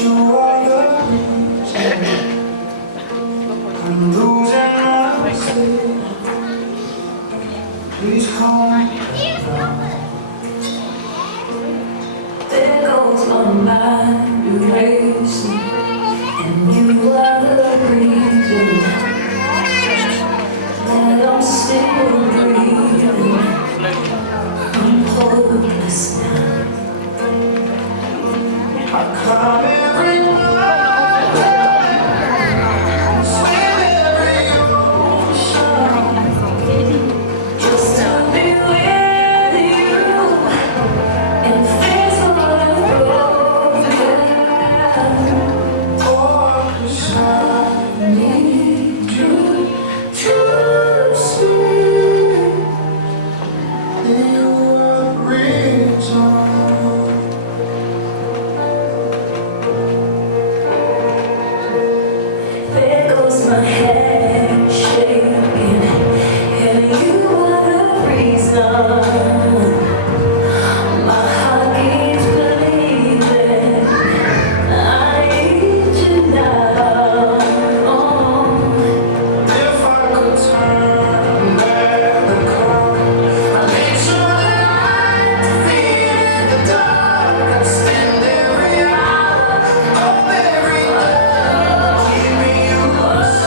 you are the reason I'm losing myself. Please call me. There goes my mind erasing, and you are the reason that I'm still breathing. I'm hopeless now. I climb every mountain, swim every ocean, just to be with you and face what I've broken. Oh, 'cause I need you to see that you are the reason. My head shaking, and you are the reason. My heart keeps believing I need you now. If I could turn back the clock, I'd make sure that I defeated the dark. I'd spend every hour of every day keeping you close.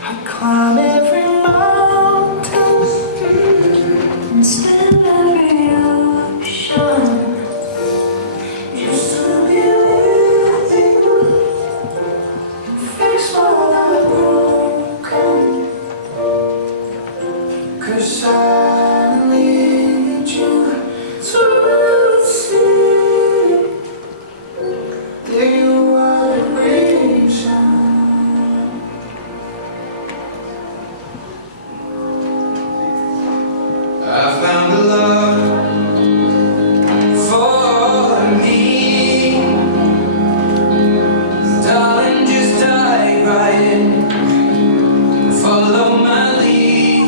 I climb every mountain and swim every ocean just to be with you and fix what I've broken. 'Cause I need you to see that you are the reason. I found a love for me, darling, just dive right in, follow my lead.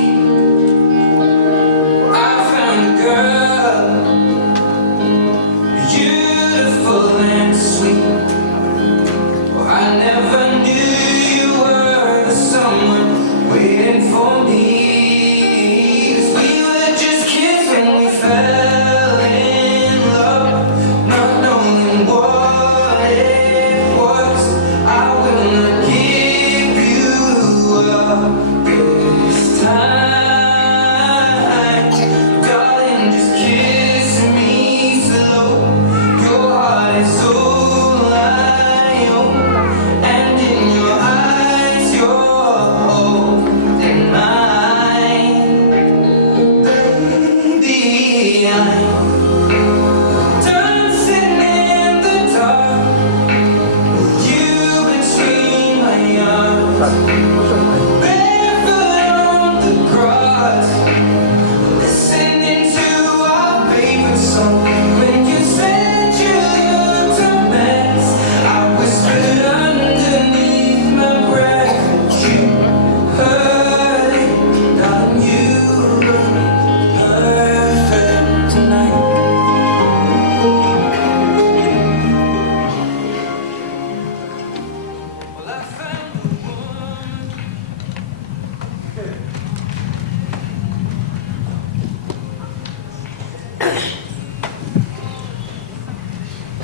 I found a girl, beautiful and sweet. Oh, I never knew you were the someone waiting for me.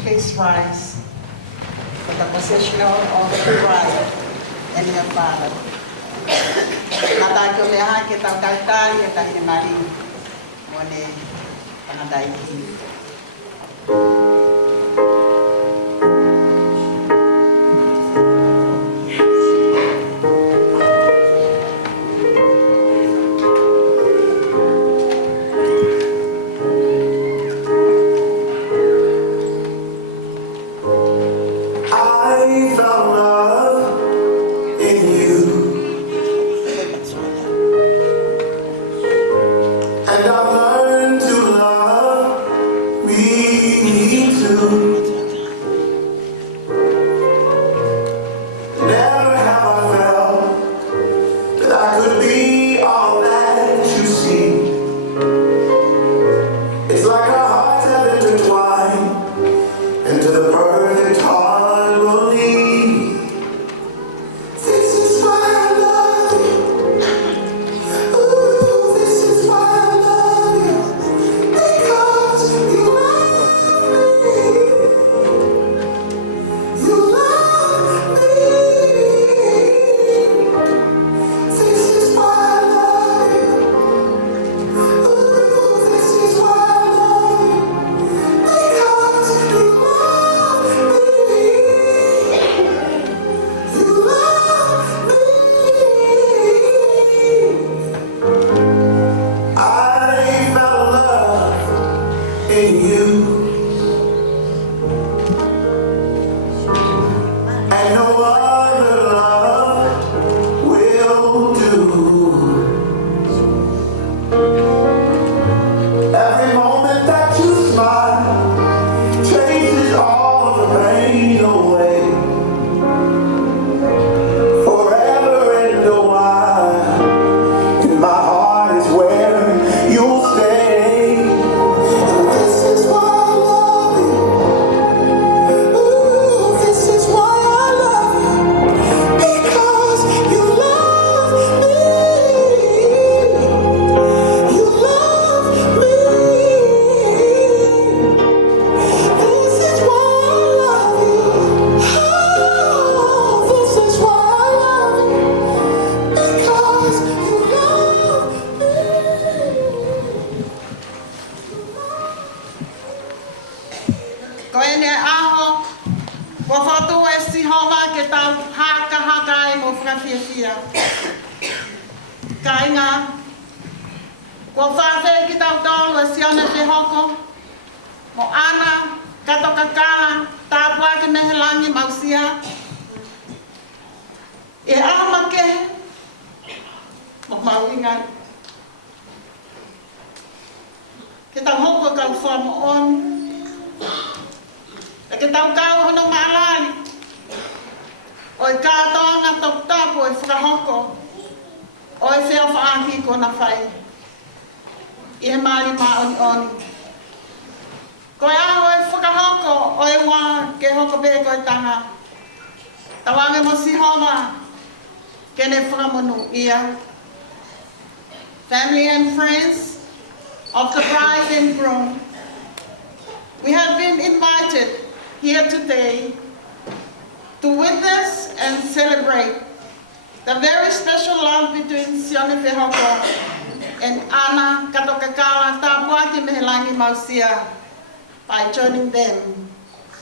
Please rise for the possession of the bride and your father. Natagyo leha kitang kaltan, kitang himari. Mone panadaiki. I found love in you, and I've learned to love me too. Never have I felt that I could be all that you see. It's like our hearts have intertwined into the perfect harmony. This is why I love you. Ooh, this is why I love you. Because you love me. You love me. This is why I love you. Ooh, this is why I love you. Because you love me. You love me. I found love in you, and no other love will do. Every moment that you smile chases all the pain away. Forever and a while, in my heart is where you'll stay. And this is why I love you. Ooh, this is why I love you. Because you love me. You love me. This is why I love you. Oh, this is why I love you. Because you love Ko ene aho, wa whatu e si homa ke tau haka e mo whakawhiawhia. Ka inga, wa whawhe ki tau tolu e si ana te hoko, mo ana, kato kakala, tāpua ke mehelangi mausia. E aho makehe, mo mau ingai. Ke tau hoko kau wha mo on. E ke tau kau hono maalari. O i kātoanga tau tapu e whakahoko. O i whea whaaki ko na whai. I he maari mā oni oni. Ko e aho e whakahoko o e wā ke hoko pē ko e taha. Tawange mo si homa. Kene whakamonu ia. Family and friends of the bride and groom, we have been invited here today to witness and celebrate the very special love between Sione Wehoko and Ana Katokakala Tapuaki Mehelangi Mausia by joining them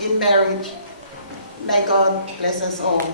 in marriage. May God bless us all.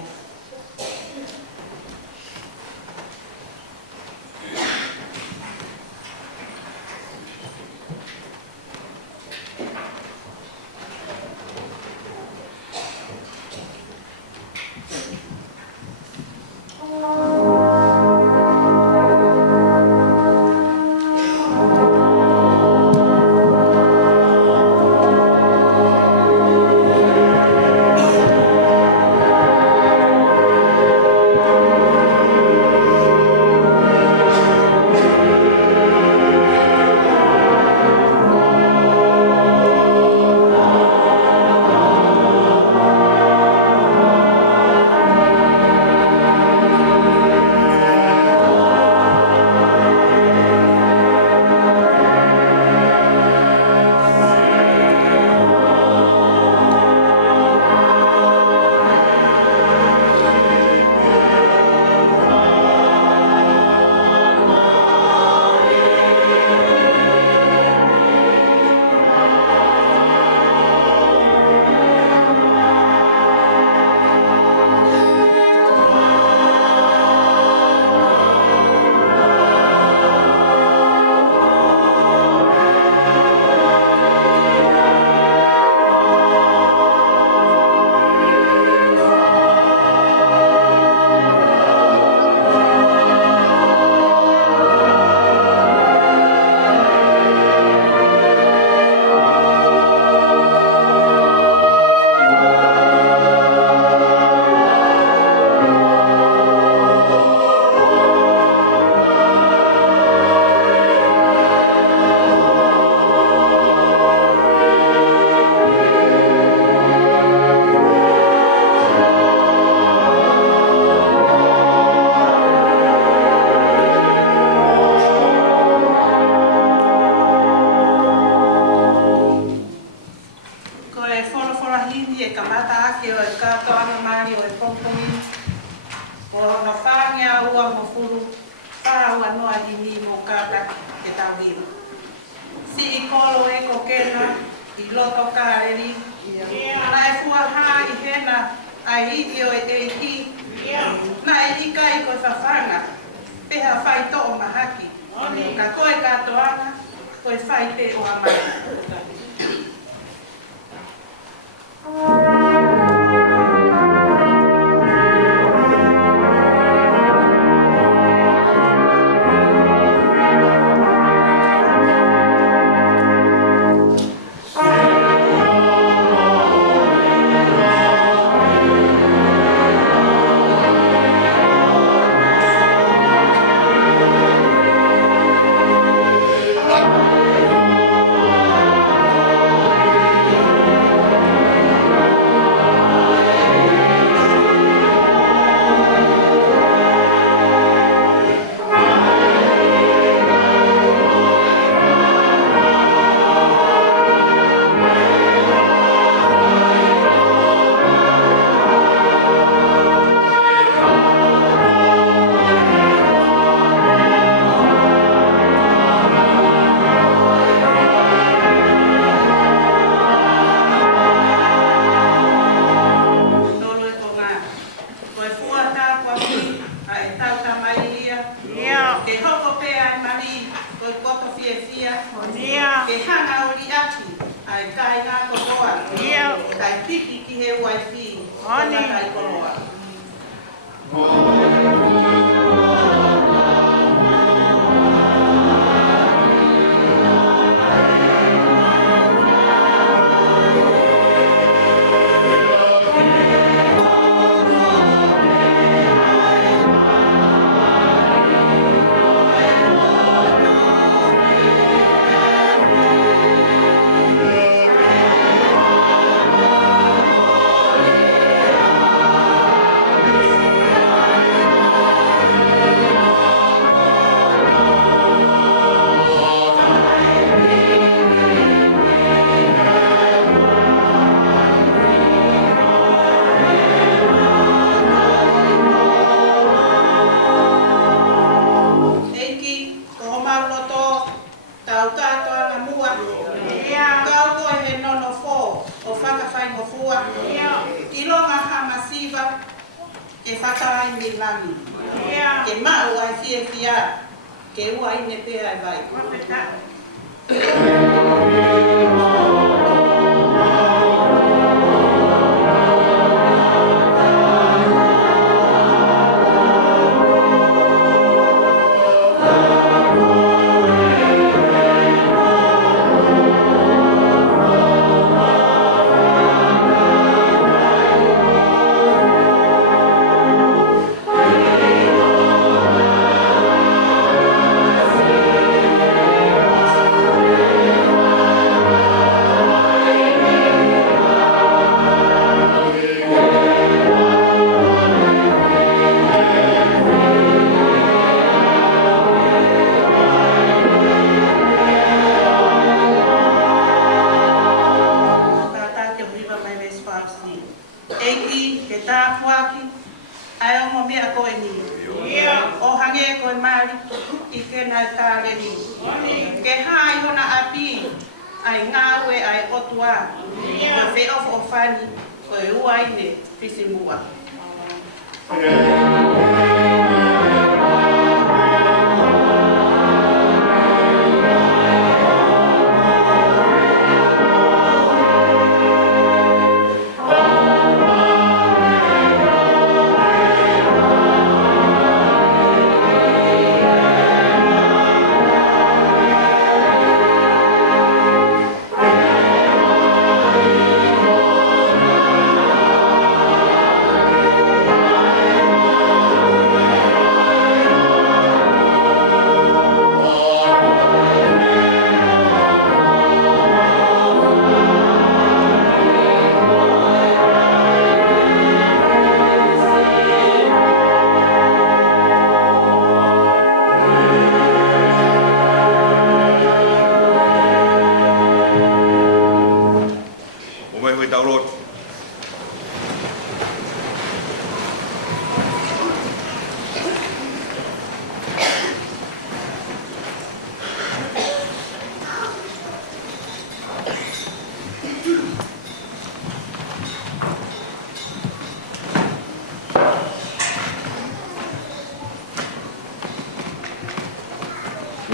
O na whāngia ua mo furu, whāua noa i ni mo kāta ke tauhiro. Si I kolo e ko kena, I loto kāreri, na e fuaha I hena, ai I o e ki, na e ika I ko whawhanga, peha whai to o mahaki. Ka koe katoanga, koe whai te o amai. Oh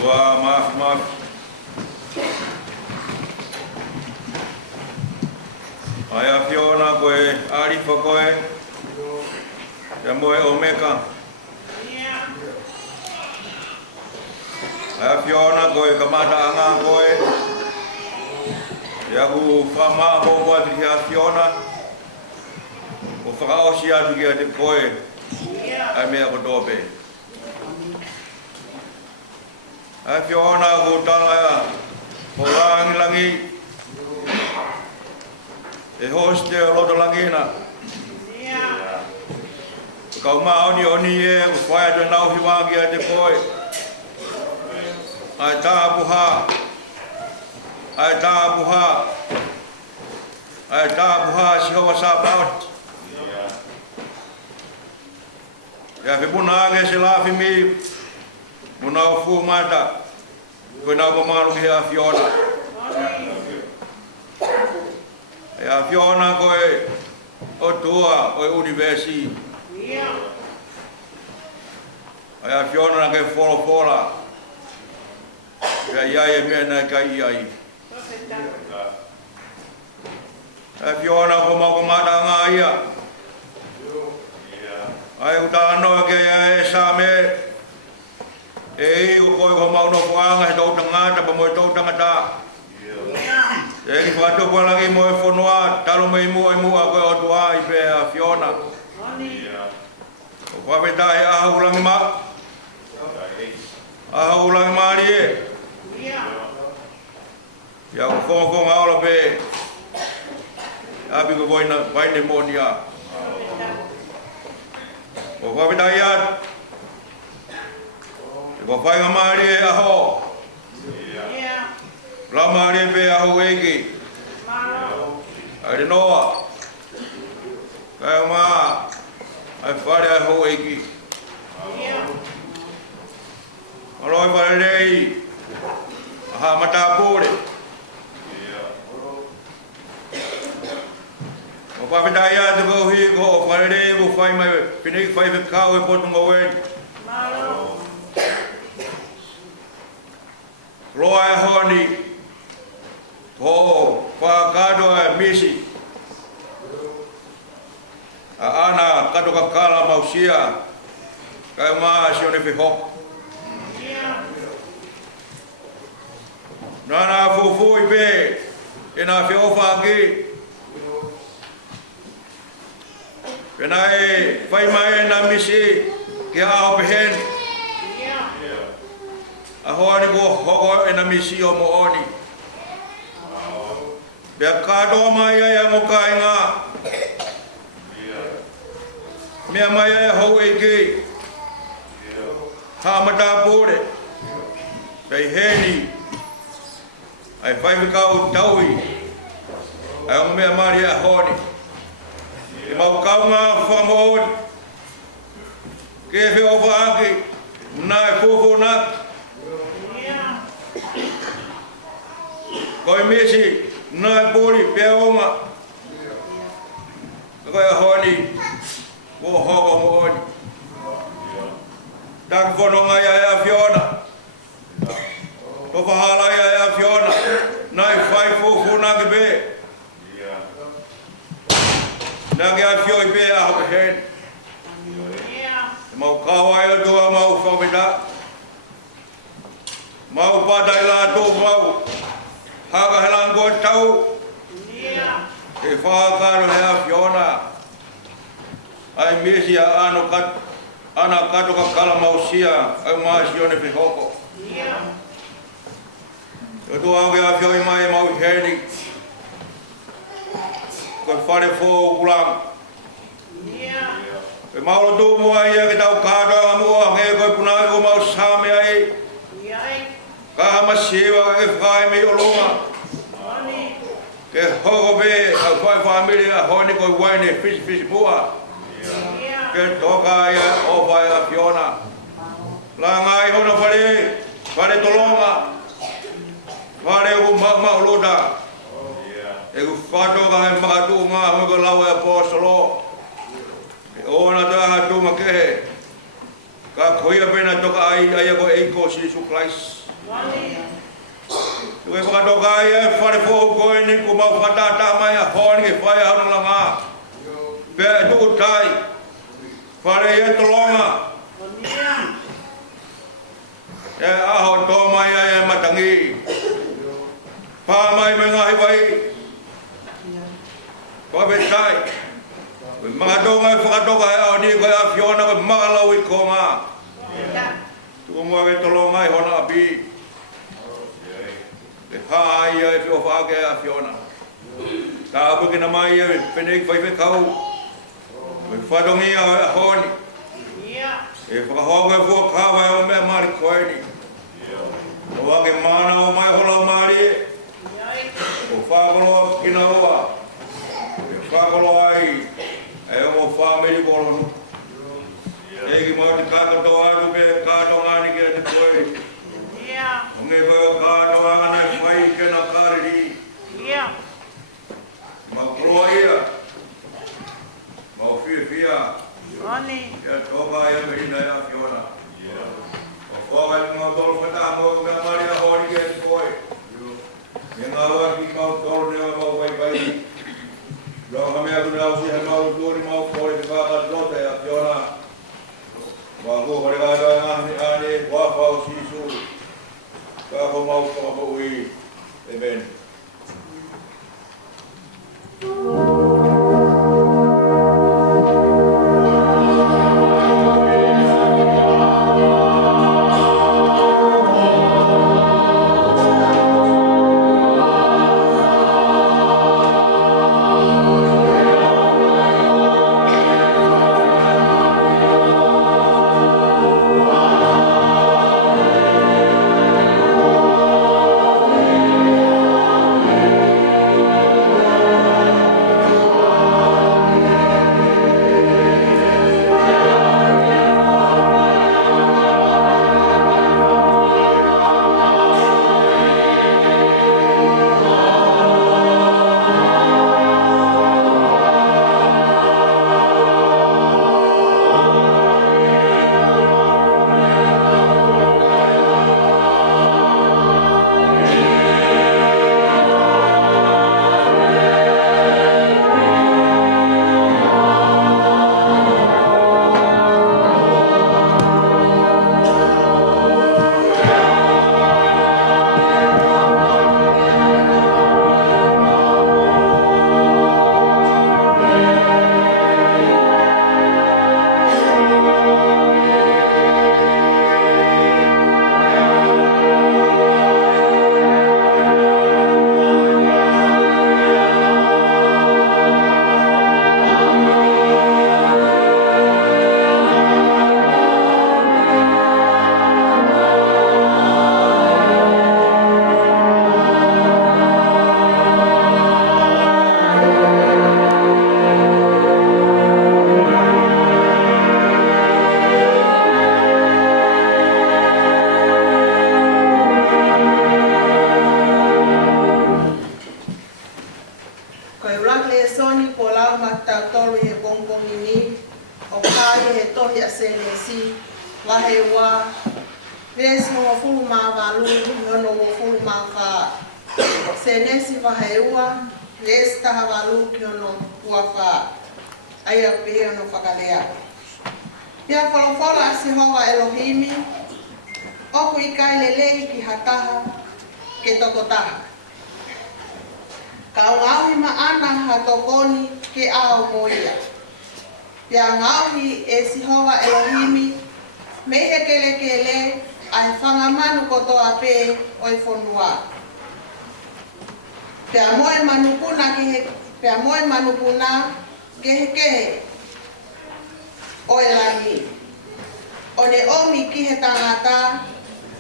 Wah, maaf. Aya Fiona koe Arifa koe. Te moe Omeka. Aya Fiona koe kamata anga koe. Ia ku whama hoko atu ki a Fiona. O whakaosi atu ki a te koe. Ai mea ko tōpe. Aya Fiona ku tala o langi. E hoste o loto langina. Kau ma oni e ku whai atu nau hiwangi a te koe. Ai tāpuha. Ai tāpuha si hoa sa paot. Ia whipuna ange se lafi mi. Muna o fu mata. Koe nau mamanu ki a Fiona. Ia Fiona koe o tua o universi. Ia Fiona na ke fola. Ia e mea na kai ai. Ia Fiona ko mau mata ngā ia. Ai utano ke e sa me. E o koe ko mau no fuanga he tau tangata pa moe tau tangata. E ki whakato kua lagi moe whanua, talo mei mua koe o tua i pe a Fiona. O whaweta e ahu langi ma. Ahu langi maari e. Ia ko konga aola pe. Api ko waine moni a. O whaweta i at. E ko whainga maari e aho. La maari e pe aho eiki. Ai noa. Kai maa. Ai whare aho eiki. Aloi whare rei. Aha mata pōre. O whawhetai atu ko hi ko o whare rei ko whai mai piniki whai whikau e potunga wen. Roa e honi. Ko whakado e misi. A ana kato kakala mausia. Kai maa si one whihok. Nana fufu i pe. Ena whiofa ki. Pena e whai mai na misi. Ki ao pehen. A hoani ko hoko e na misi o mo oni. Bea katoa mai ai a ngokai ngā. Mea mai ai hau e ki. Ha mata pōre. Pei heni. Ai whai whikau taui. Ai o mea mari a honi. E mau kau ngā whamoon. Ke whio whaaki. Nā e fufu nak. Koe mesi, nā e pōri, pēa onga. Koe a honi, wo hoko mo honi. Tak whanonga ia e a Fiona. To whahala ia e a Fiona. Nā e whai fufu nā ke pē. Nā ke a Fio i pē a hope hen. Mau kawai o tua mau whaweta. Mau patai la tō mau. Haka helang ko tau. E whakaro he a Fiona. Ai mesi a ana kato ka kala mausia. Ai maasi one whihoko. O tō au ke a Fiona mai mau heni. Koe whare fō ulang. E maulo tō mua ia ke tau kātoa mua. Nge koe punai ko mau sāme ai. Ka hama sewa ke whakai mei o longa. Ke hoko pe a whai whamiri a honi koe waine fisi mua. Ke toka ia o whai a Fiona. La ngai hona whare tolonga. Whare u maulota. E ku whatoka he makatu ngā huko lau e apostolo. E ona taha tuma kehe. Ka koia pena toka ai ko eiko si su Christ. Tui whakatoka ia whare fōhu koe ni ku mau whatata mai a hōni ke whai hanu langa. Pea tuku tai. Whare ia tolonga. E aho tō mai ai e matangi. Pā mai me ngahi wai. Koe tai. Mga tonga e whakatoka e au ni koe a whiona koe magalau I konga. Tuku mua ke tolonga I hona api. Ke haa ia e whio whaake a whiona. Ka apu ki na mai ia penei whai whekau. Me whatongi a honi. E whakahonga e fua kawa e o mea maari koe ni. O wake mana o mai hola o maari e. O whakoloa kina oa. E whakoloa ai. E o whamiri kolonu. E ki mau te kākatoa anu pe kātonga ni ki a te koe ni. O nge wai o kātonga ngana e whai kena kāriri. Mau koloa ia. Mau whia. Ia toka ia me hina ia whiona. O whakai ki mau tolu whata mau mea mari a hori ki a te koe. E ngā ua ki mau tolu nea mau wai. Rau mea kuna au si he mau tūri mau kore ki whakat lote a whiona. Mau ko kore kātoa ngāhni ane whawhau sisu. Kako mau whakapau I. Amen. Senesi waheua, lesta havalu kiono puafa. Aya pia no whakalea. Pia whalofola si hoa Elohimi, oku ikai lelei ki hataha, ke tokotaha. Ka ngauhi maana hatokoni ke ao moia. Pia ngauhi e si hoa Elohimi, mehe kele ai whangamanu kotoa pe oi whonua. Pea moe manupuna kehe oe langi. O ne omi ki he tangata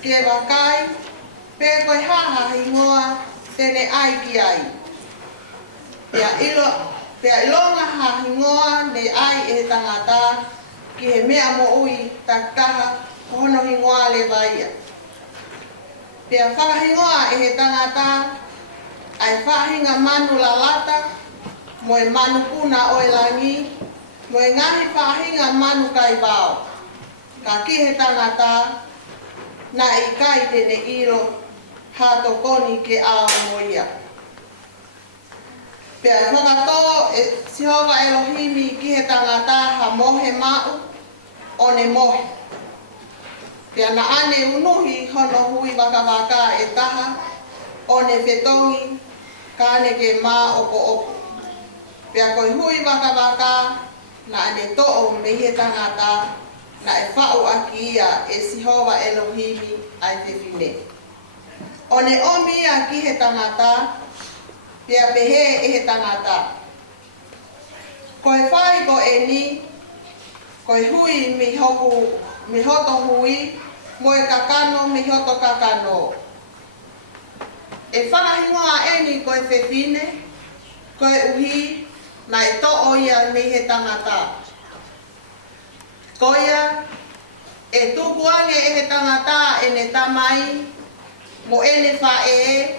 ke wakai pe koe haha hingoa tene ai ki ai. Pea ilonga ha hingoa ne ai e he tangata ki he mea mo ui taktaha hono hingoa le vaia. Pea whakahingoa e he tangata ai whahinga manu lalata, moe manu puna oe langi, moe ngahi whahinga manu kai wao. Ka ki he tangata, na i kai tene iro hato koni ke a moia. Pea whakato e Sihova Elohimi ki he tangata ha mohe mau o ne mohe. Pea na ane unuhi hono hui waka e taha o ne whetongi ka ane ke mā opo opo. Pea koi hui waka na ane to'o me he tangata na e whau aki ia e Sihova Elohimi ai te whine. O ne omi ia ki he tangata, pea pehe e he tangata. Koe whai ko e ni, koe hui mi hoto hui, mo e kakano mi hoto kakano. E whakahingoa e ni koe whewhine, koe uhi, na e to'o ia me he tangata. Koia, e tupuange e he tangata e ne tamai, mo e ne whae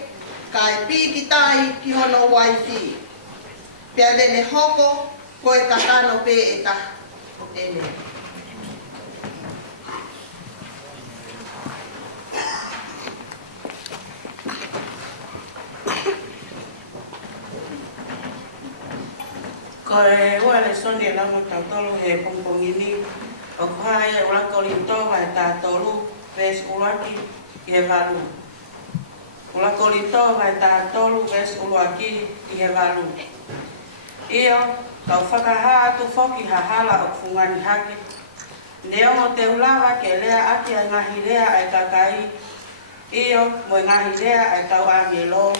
ka e pīkitai ki hono waifi. Pea le ne hoko, koe kakano pe e taha. Ene. Ko e ua le soni la mo tautolo he pongpongini o pai e ula kolinto mai tātolu ves ulaki i he walu. Ula kolinto mai tātolu ves ulaki i he walu. Io, kau whakaha atu whoki hahala o kufungani hake. Neo mo te ulawa ke lea ati a ngahi lea ai kakai. Io, mo ngahi lea ai kau angelo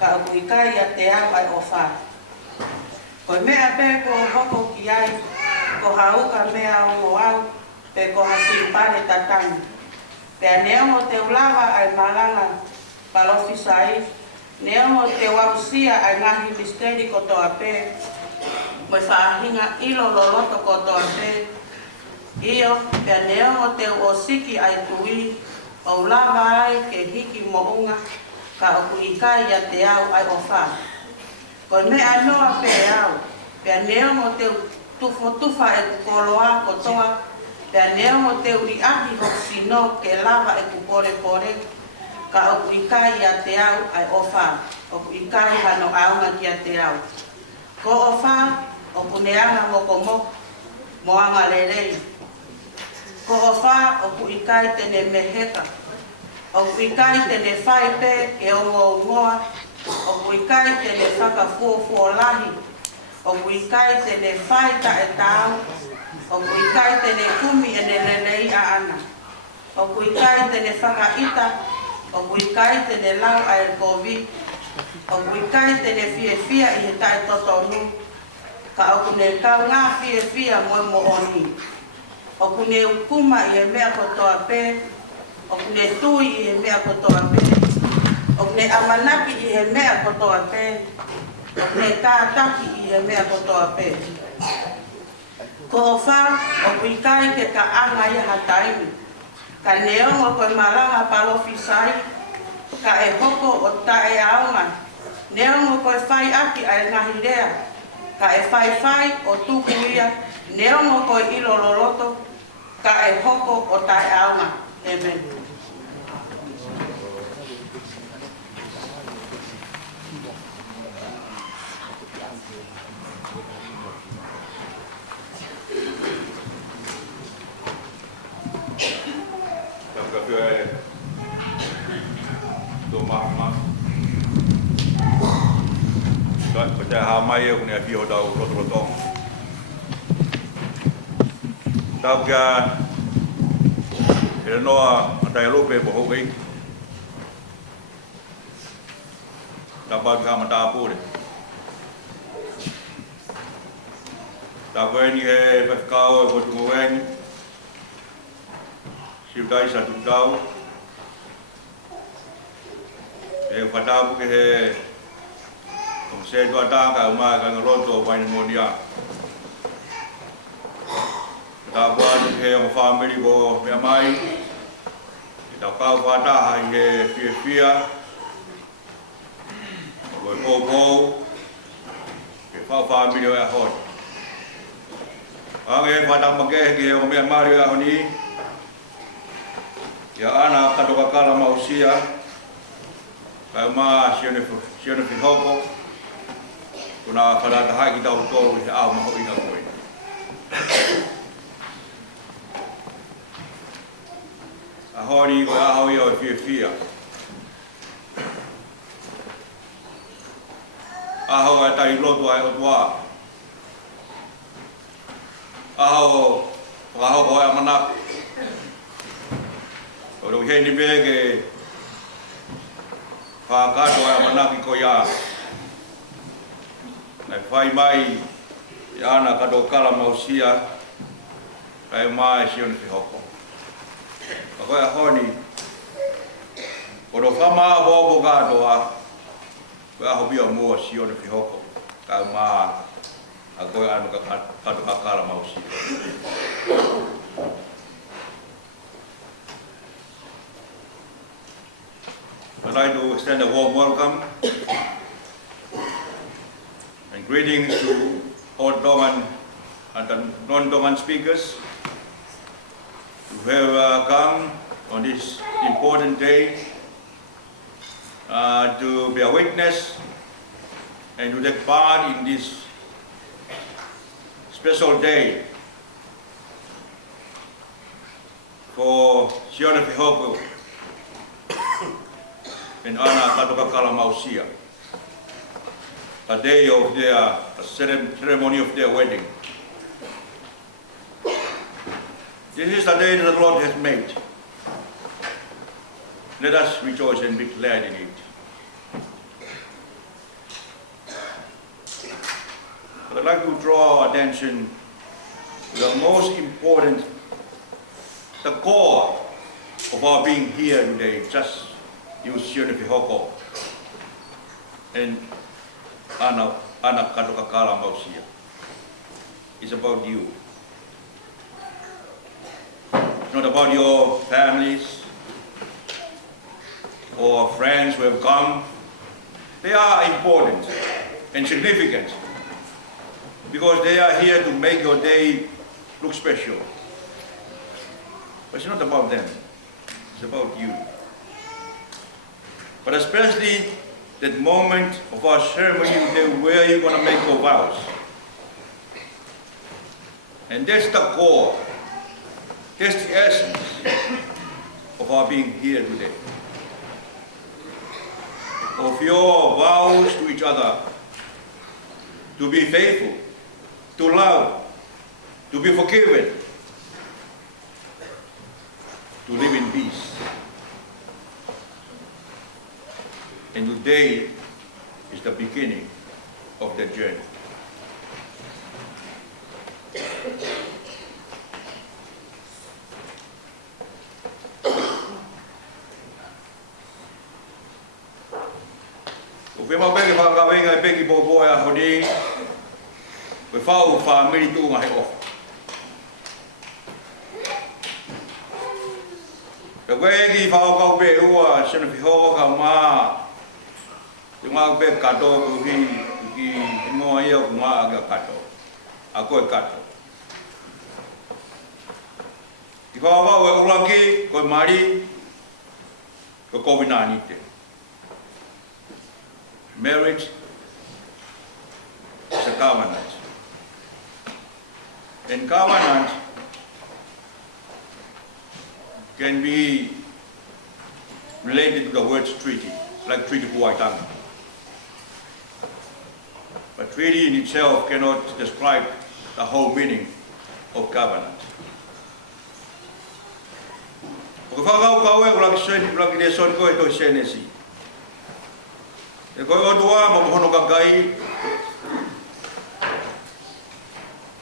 ka o kuikai a te au ai ofa. Koe mea pe ko hoko ki ai, ko hauka mea o au, pe ko hasimpare tatangi. Pea neo mo te ulawa ai malanga palofisai, neo mo te wausia ai ngahi misteri ko toa pe, mo whaahinga ilo loloto ko toa pe. Io, pea neo mo te osiki ai tui, o ulawa ai ke hiki mo unga, ka o kuikai a te au ai ofa. Ko mea noa pe au, pea neo mo te tufa e kukoloa kotoa, pea neo mo te uriaki ho sino ke lava e kukore, ka o kuikai a te au ai ofa, o kuikai hano aunga ki a te au. Ko ofa, o kuneanga moko moanga lerei. Ko ofa, o kuikai tene meheka, o kuikai tene whai pe e ongo ngoa, o kuikai tene whakafuofuo lahi, o kuikai tene whaita e tau, o kuikai tene kumi e ne lelei a ana, o kuikai tene whakaita, o kuikai tene lau a e kovi, o kuikai tene fia i he tai totonu, ka o kune kau ngā fia mo oni, o kune ukuma i he mea kotoa pe, o kune tui i he mea kotoa pe, o kune amanaki i he mea kotoa pe, o kune kātaki i he mea kotoa pe. Ko o wha, o kuikai ke ka anga i hataimi, ka neongo koe maranga palofisai, ka e hoko o tae aunga, neongo koe whai aki ai ngahi rea, ka e whai o tuku ia, neongo koe ilo loloto, ka e hoko o tae aunga. Amen. Percaya hamai aku ni api hodau rotong. Tahu kan? Ia noa ada yang lupa bahawa ini dapat kami tahu deh. Tahu ini kau bertemu sudah satu tahun. Pada aku saya tu ada kat rumah kan roto pneumonia. Tak buat yang family go memai. Tak kau pada hai fia. Go. Kau family ya hot. Angin pada makai ke yang memai ya ni. Ia ana katoka kala mausia. Kai ma sione fihoko. Kuna whanata hai ki tau tōru he au maho ina koe. Ahori ko aho ia o fia. Aho e tai lotu ai o tua. Aho ko e manaki. O rau hei ni bege whakato ai manaki ko ia. Nai whai mai i ana kato kala mausia kai mai sione whihoko. Ka koe a honi, ko ro whama bobo katoa koe aho bia mua sione whihoko kai mai a koe anu kato kala mausia. I'd like to extend a warm welcome and greetings to all Tongan and the non-Tongan speakers who have come on this important day to be a witness and to take part in this special day for Sione Whihoko and Ana Katoka Kala Mausia, a day of their ceremony of their wedding. This is the day that the Lord has made. Let us rejoice and be glad in it. But I'd like to draw our attention to the most important, the core of our being here today, just use Sione Whihoko and Ana Katoka Kala Mausia. It's about you. It's not about your families or friends who have come. They are important and significant because they are here to make your day look special. But it's not about them. It's about you. But especially that moment of our ceremony where you're going to make your vows. And that's the core, that's the essence of our being here today. Of your vows to each other, to be faithful, to love, to be forgiven, to live in peace. And today is the beginning of the journey. Ufema peke whakawenga peki boboa honi, we whau whamiri tūnga he ofa. Ka koe eki whau kau pe ua Sione Whihoko ka maa. Yung mga pe kato ki ingoa ia ku ngā aga kato. A koe kato. Ki whawawau e uraki, koe mari, koe kovina te. Marriage is a covenant. And covenant can be related to the word treaty, like Treaty Puaitanga. But treaty in itself cannot describe the whole meaning of covenant. Ko whakau kau e uraki de son koe to senesi. E koe o tua ma mohono kakai.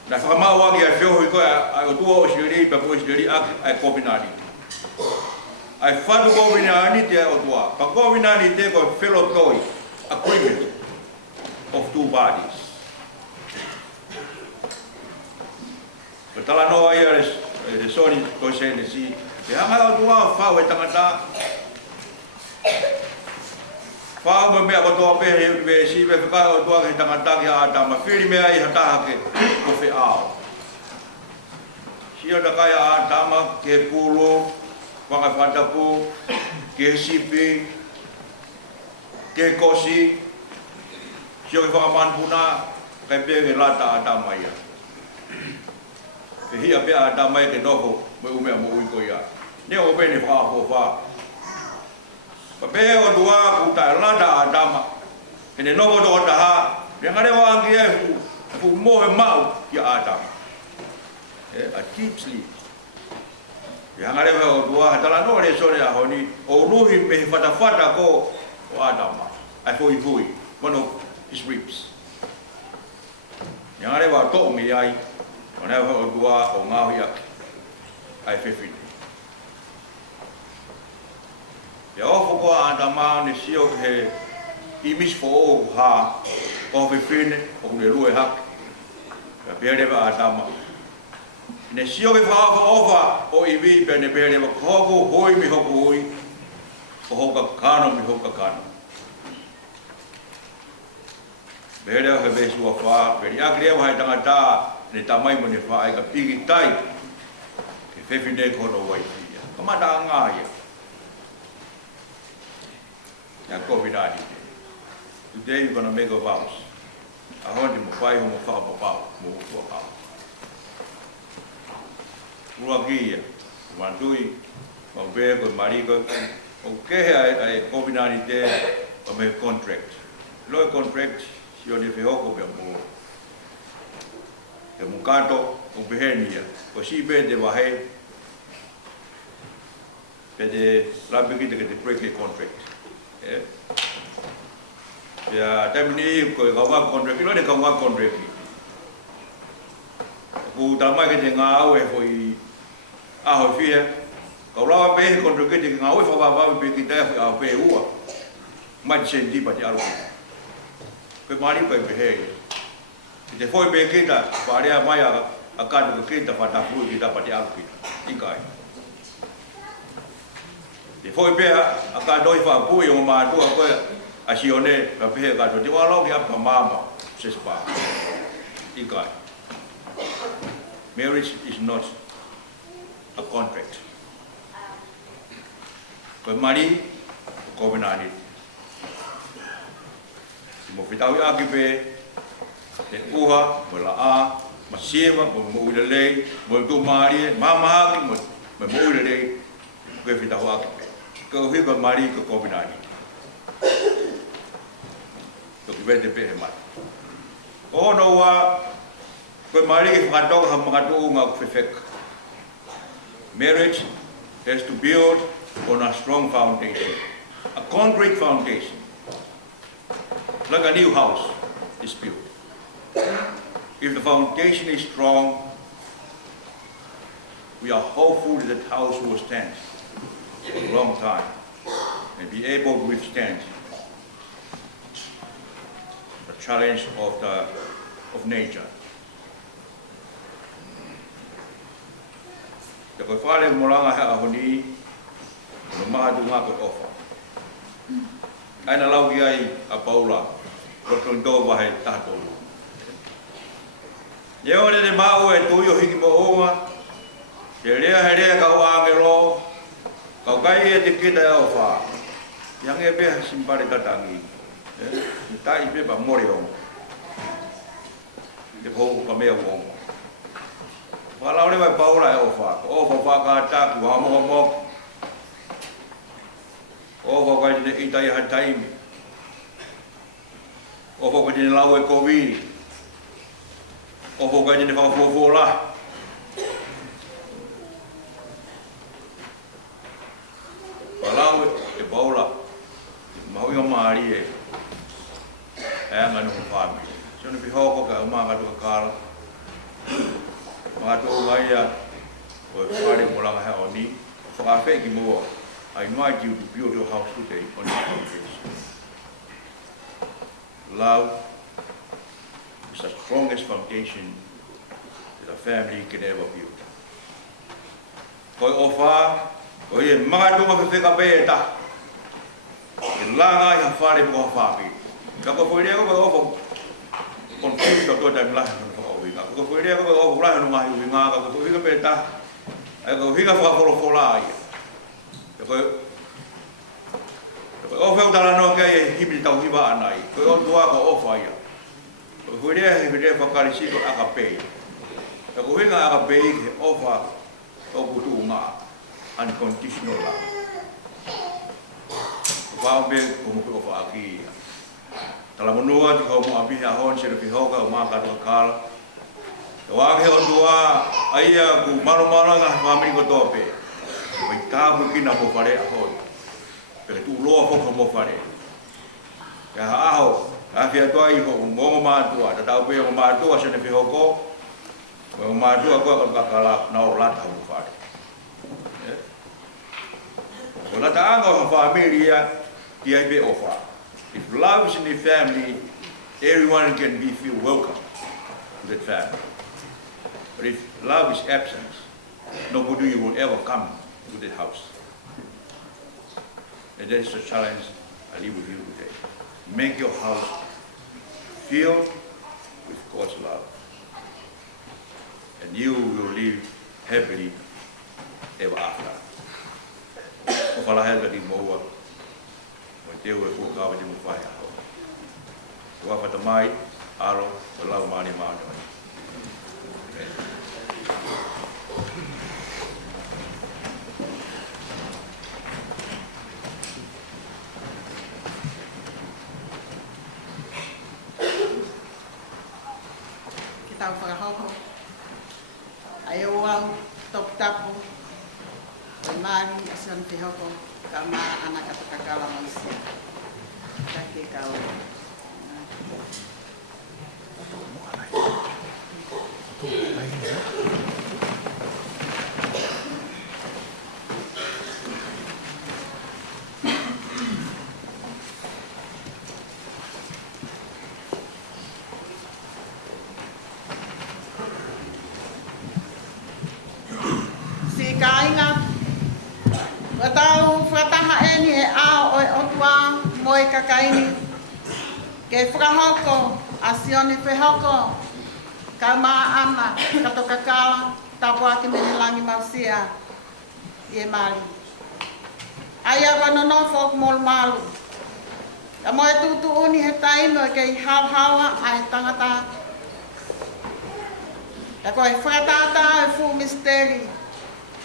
Na whakamau wangi a whioho i koe a o tua o siri, pa koe siri a kopinari. Ai whatu kopinari te o tua. Pa kopinari te koe fellow toi, agreement of two bodies. Ko tala noa ia re soni koe senesi. Te hanga o tua whau e tangata. Whau me mea kotoa pehe me si me whikai o tua ke tangata ki a tama. Whiri mea i hataha ke ko whi ao. Sio ta kai a tama ke pulu whakawhatapu, ke sipi, ke kosi, sio ke whakamanpuna, kai pia ke lata atamaya. Ke hia pia atamaya ke noho, me umea mo uiko ia. Nia o bene whakahofa. Pa pia o dua kuta lata atama, ke ne noho do taha, ria ngare wangi e fu moe mau ki atama. A deep sleep. Ria ngare o dua hatala no le sore a honi, o ruhi me whatawhata ko o atama. Ai hui hui, one of his ribs. Yang ada waktu umi ai, mana waktu dua orang ya, ai fefin. Ya aku ko ada mau ni siok he, imis fo ha, ko fefin, ko le lue hak. Ya biar dia ada mau. Ni siok fa ova, o ibi biar dia ko hoi mi ho hoi, ko ho ka kano mi ho ka kano. Beda ke besu afa, beri agria wahai tangata ni tamai mo ni fa ai ka pigi tai. Ke fefine ko no wai fia. Kamada anga ya. Ya COVID-19. Today you're gonna make a vows. Ahondi mo fai mo fa papa mo ko pa. Ruagia, mandui, mo be ko marigo. Okay ai COVID-19 o me contract. Lo contract yo ni fehoko pe mo e mo kanto o behenia o si be de wahe pe de la bigi de break the contract ya tamni ko ga wa contract lo de ka wa contract ku tamai ke nga we foi a ho fie ka la be contract ke nga we fa ba be ki ta a pe u ma chendi ba ti alo ke mari pe behe te foi be kita pare a mai a ka do kita pata fu kita pati a kita ikai te foi be a ka do fa pu yo ma tu a ko a sione ka pe ka do ti wa lo ya pa mama se spa ikai. Marriage is not a contract. Ko mari ko benani mo fitau aki pe te uha mo la a masiema mo uilele mo tu mari mama aki mo uilele ko fitau aki pe ko hiba mari ko kombinani to kibete pe mai o no wa ko mari ki fadok ha magatu nga fefek. Marriage has to build on a strong foundation, a concrete foundation. Like a new house is built. If the foundation is strong, we are hopeful that the house will stand for a long time and be able to withstand the challenge of nature. The kofale molanga ha honi no mahadu nga ko ofa. Aina lau ki ai a Paula, roton do wahe tato. Yeo ne mau e tuyo hiki mo oma, te rea ka wangelo, ka kai e te kita e ofa. Yang e beha simpare tatangi. Ni tai be ba mori o. Te ho ka mea wong. Walau le vai Paula e ofa ka ta ku ha mo. O ko ni ita ya taimi. O ko ni lawe COVID. O ko ni fa fo la. Walau e Paula. Mau yo mari e. Nganu fami. So ni ho ko ka ma ka do ka. Ma to ngai ya. O pare mo la ha oni. Fa fe ki mo. I invite you to build your house today on this foundation. Love is the strongest foundation that a family can ever build. Koi ofa, koi mga tunga fefeka beta. Ilanga ya fare mo fabi. Kako pwede ko ofa confused to time la no winga. Kako pwede ko ofa la no ngai winga kako pwede beta. Ai ko higa fa folo fola. koe ofa utala no kai himi tau hiwa anai. Koe o tua ko ofa ia. Koe rea whakarisi ko aka pei. Ta koe hinga aka pei ke ofa o kutu ngā. Unconditional love. Whao me ko mo koe ofa aki ia. Tala monua ti kau mo api hon se repi hoka o maka tua kala. Te wāke o tua aia ku maro ngā whamiri ko tope. Koe kāmu kina mo whare a hoi. Pere tu loa whoko mo whare. Ka aho, ka whia toa i ho ngongo mātua. Ta tau pia o mātua se repi hoko. O mātua koe ka kakala nao lata ho whare. O lata anga o whamiri ia ki ai pe ofa. If love is in the family, everyone can feel welcome to that family. But if love is absent, nobody will ever come to that house. And that is the challenge I leave with you today. Make your house filled with God's love. And you will live happily ever after. O whalahelga di moua. Teu e kua te muwhai aho. Kua whata mai, aro, o lau maani maani mai. Ki tau whakahoho. Ai o au, top tapu. Oi maari, asan te hoko. Ka maa ana ka takakala maisi. Ka ke kau. Si kainga. Watau whataha eni e ao o e otua mo e kakaini. Ke whakahoko, a sione whehoko, ka maa ana, kato kakala, tapua ki mene langi mausia, i e mali. Aia wano no fok mol malu. Ka mo e tutu uni he taino e kei hau-haua ai tangata. E koe whakatata e fu misteri,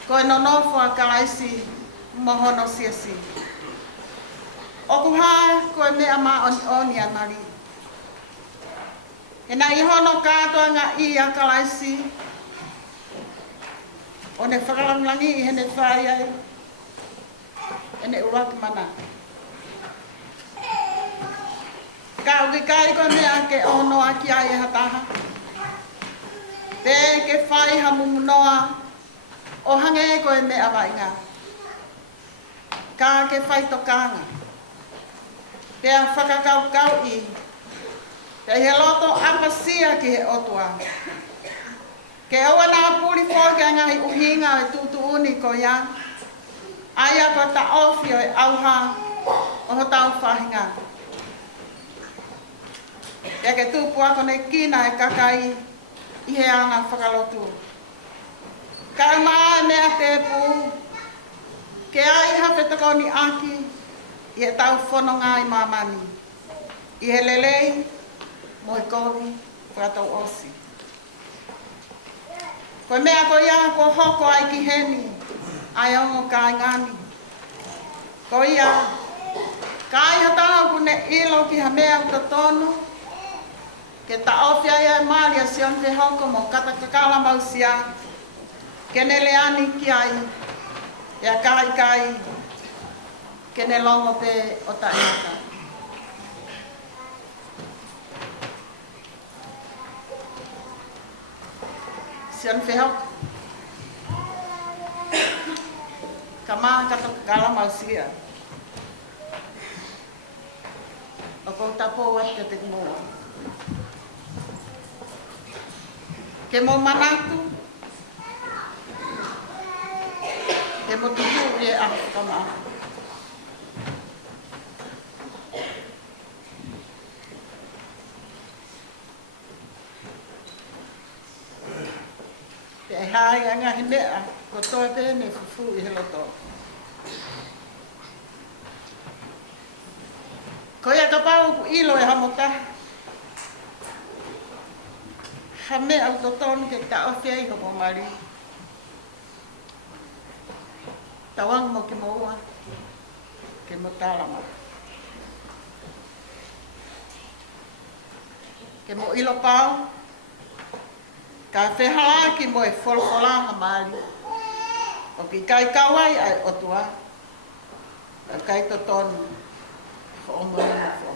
koe nonofo a kalaisi, mohono siasi. Okuha koe mea ma oni a mari. E na ihono kātoa ngā i a kalaisi. O ne whakarangangi i hene whai ai. E ne uraki mana. Ka uki kai koe mea ke ono aki ai e hataha. Te ke whai hamumunoa. O hange koe mea wainga. Ka ke whai tokanga. Pea whakakau i. Te he loto apasia ki he otua. Ke aua nā puri whoke ngahi uhinga e tutu uni ko ia. Aia ko ta ofio e auha o ho tau whahinga. Pea ke tūpua ko ne kina e kakai i he anga whakalotu. Ka maa mea te pū. Ke ai hawhe tako ni aki, i he tau whanonga i mamani. I he lelei, mo i kowi, whakatau osi. Koe mea ko ia ko hoko ai ki heni, ai ongo ka ngani. Ko ia, ka ai hatanga ku ne ilo ki ha mea uta tonu, ke ta ofia ia e maari a sion te hoko mo kata kakala mausia, ke ne leani ki ai, ia kai, ke ne longo pe o ta eaka. Sion whehok. Ka maa kata kakala mausia. O kou tapo wat te te mua. Ke mo manatu, ke mo tutu e a kama. Te hai anga he mea, ko toi pēne fufu i he loto. Ko ia ka pau ilo e hamota. Ha me au totonu ke ta ofia i hoko mari. Tawang mo ke moua. Ke motarama. Ke mo ilo pau. Ka whehaa ki mo e wholwhola ha mari. O ki kai kawai ai otua. Ka kai totonu. Ho mo na fo.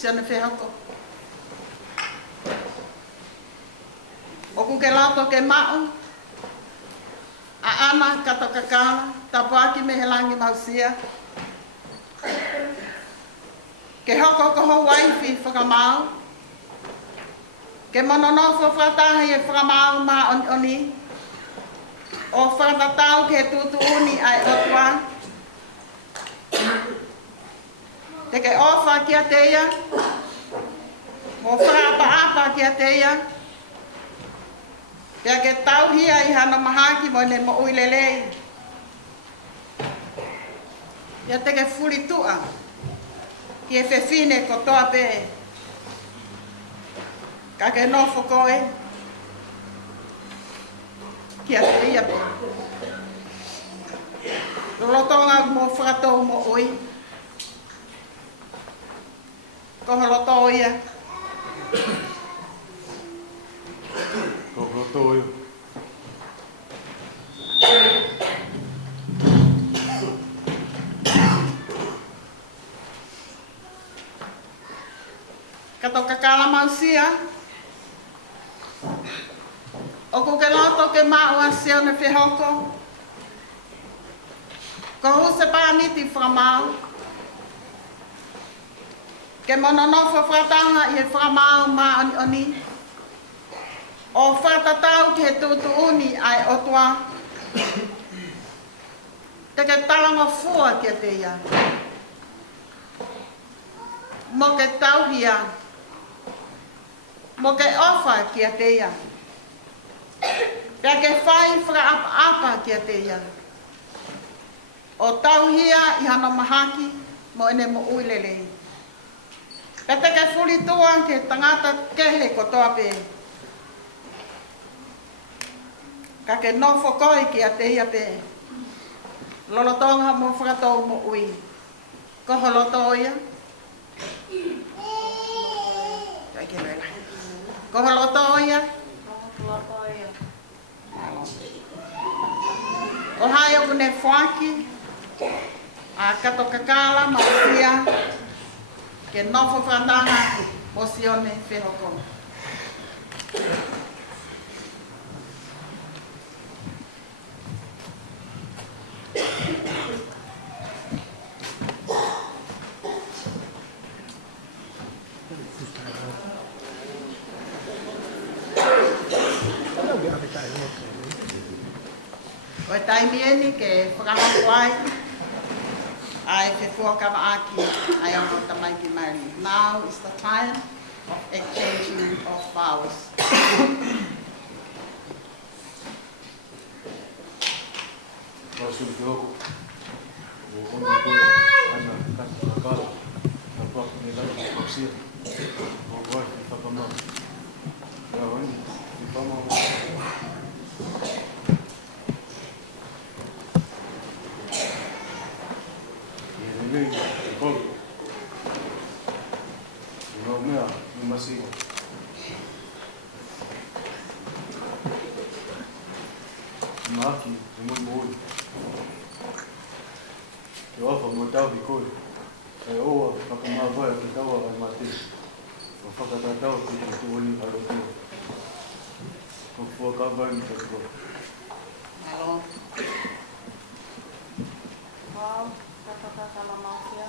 Siana whehako. O ku ke lato ke mao, a ana kato kakana, tapuaki me he langi mausia. Ke hoko ko ho waifi whakamau. Ke mononofo whatahi e whakamau ma oni. O whatatau ke tutu uni ai otua. Te ke ofa kia teia, mo whakaapa kia teia, pia ke tauhia i hana mahaki mo ne mo uilelei. Ia te ke furi tua, ki e whewhine ko toa pe. Ka ke nofo koe, kia teia pe. Lolotonga mo whakatou mo ui. Koholoto ia. Koholoto ia. Kato kakala mausia. O ku ke loto ke maua seo ne whehoko. Ko huse pāniti whamau. Ke mononofo whatanga i he whamau ma oni. O whatatau ke tutu uni ai otua. Te ke talanga fua kia te ia. Mo ke tauhia. Mo ke ofa kia te ia. Pea ke whai whakaapa kia te ia. O tauhia i hana mahaki mo ene mo uilelei. Pea te ke fuli tua ke tangata kehe ko toa pe. Ka ke nofo koi kia te ia pe. Lolotonga mo whakatou mo ui. Koholoto ia. Koholoto ia. O hai o kune whaki. A kato kakala mausia. Ke nofo whatanga mo sione whehoko. O e taimieni ke whakahakuai ai te fuakawaaki ai o tamai ki mai. Now is the time of exchanging of vows. Wasu ki hoko. O onde ko ana kato kakala. Na papu ni laki kopsia. O wai ki whakamau. Ia wani, ki whamau. Nei, e kolo. I ngau mea, i masiwa. I maaki, i mui moui. Ke wafa mo tau ki koe. E oa, whakamawhai ki taua ai mate. O whakatatau ki te tuoni arotua. Ko fuakawai ni te koe. Alo. Wow, katoka kalamausia.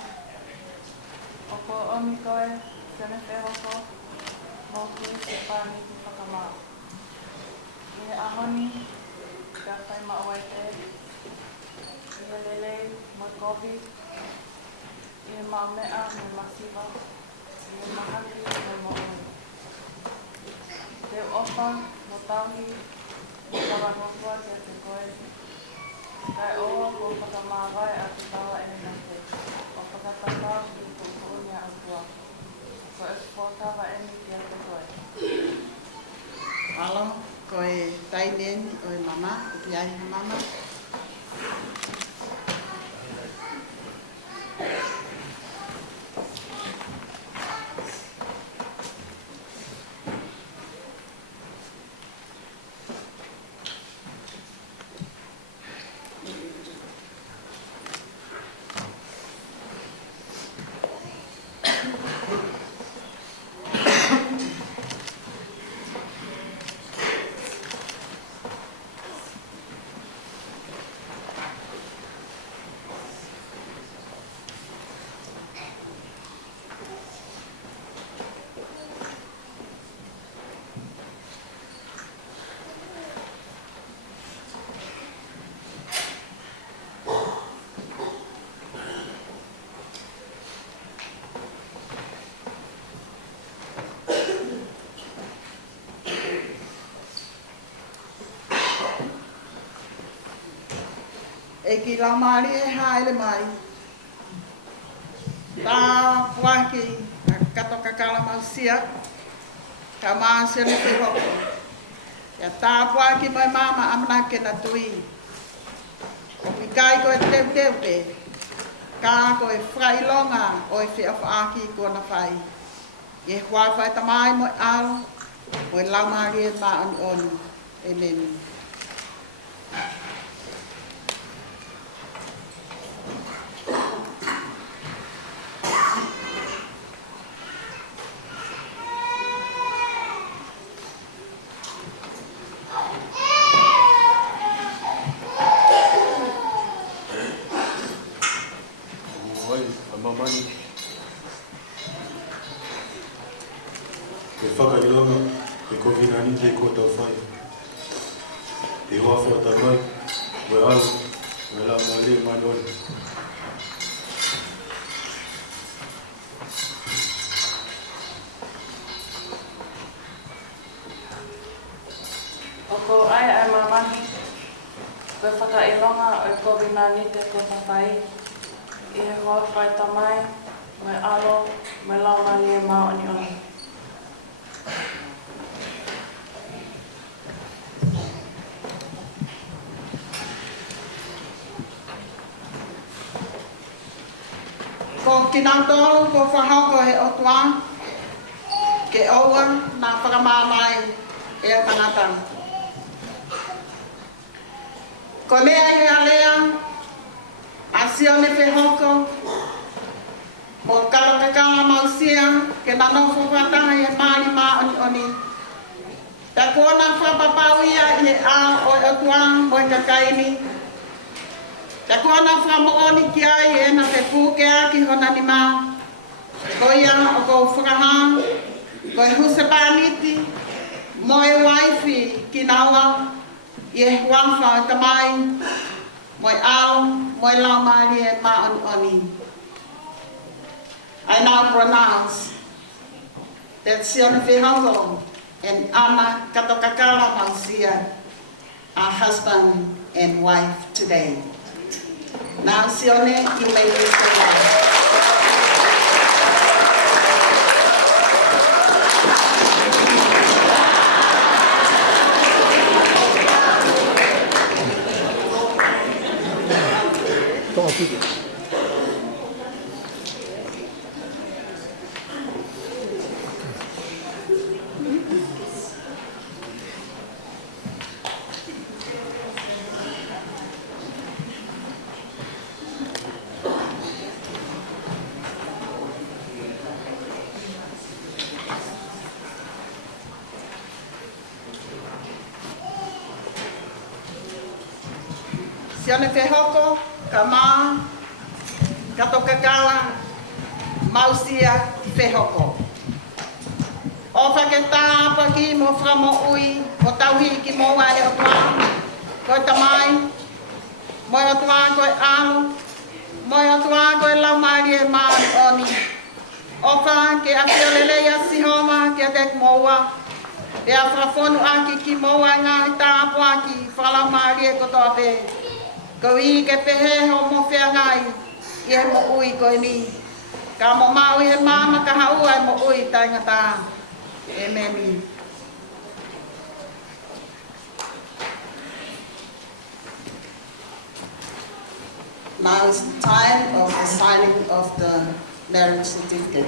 Oko omikoe, tene tehoko, moku se pani ki whakamau. I ahoni, ka whai maoete, i lele, mo kovi, i mamea, me masiva, i mahaki, me mo'oi. Te opa, mo tauhi, mo kawanokua ke te koe. Kai oa ko whakamawai a te tawa e nate. O whakataka ki kukuunia atua. Ko e whakawa e ni kia te koe. Alo, koe tainen o mama, o piai mama. E ki la mari e haere mai. Tā puaki, kato kakala mausia, ka maasio ni te hoko. Ya tā puaki mai mama amana ke na tui. O mi kai koe teu teu te, ka koe whailonga o e whia whaaki kua na whai. E hua whai tamai mo alo, mo e lau mari e maa oni oni. Amen. Wai, a mamani. E whakailonga, e kovinani te ko tau whai. E hoa whea tamai, moe alo, moe la male manori. Oko ai ai mamahi, koe whakailonga o i kovinani te kotawhai. I he hoa whai tamai, me alo, me laumali e maa oni oni. Ko kinatolo ko whahoko he otua, ke oua nā whakamāmai e a tangata. Ko mea he alea, a sione whehoko, mo karo kakala mausia, ke nanofo whataha e maari maa oni oni. Ta kona whapapauia i he a o e otua mo i kakaini. Ta kona whamooni ki ai e na te pūkea ki hona ni mā. Ko ia o kou whakaha, ko e husapaniti, mo e waifi ki naua, i e huanwha o tamai, mo e ao, mo e laumari e mā oni oni. I now pronounce that Sione Whehongo and Ana Katokakala Mausia are husband and wife today. Now, Sione, you may be seated. Sione Fehoko, Kama, Katokakala, Mausia Fehoko. O whaketā apa ki mo whamo ui, o tauhi ki mo wai o tua, koe tamai, moi o tua koe alu, moi o tua koe laumari e maari oni. O wha ke a whiolele a sihoma ke a tek moua, e a whawhonu aki ki moua ngā i tā apu aki, whalaumari e kotoa pe. Ko i ke pehe ho mo whea ngai, i he mo ui koe ni. Ka mo mau i he māma ka haua e mo ui taingatā. Amen. Now is the time of the signing of the marriage certificate.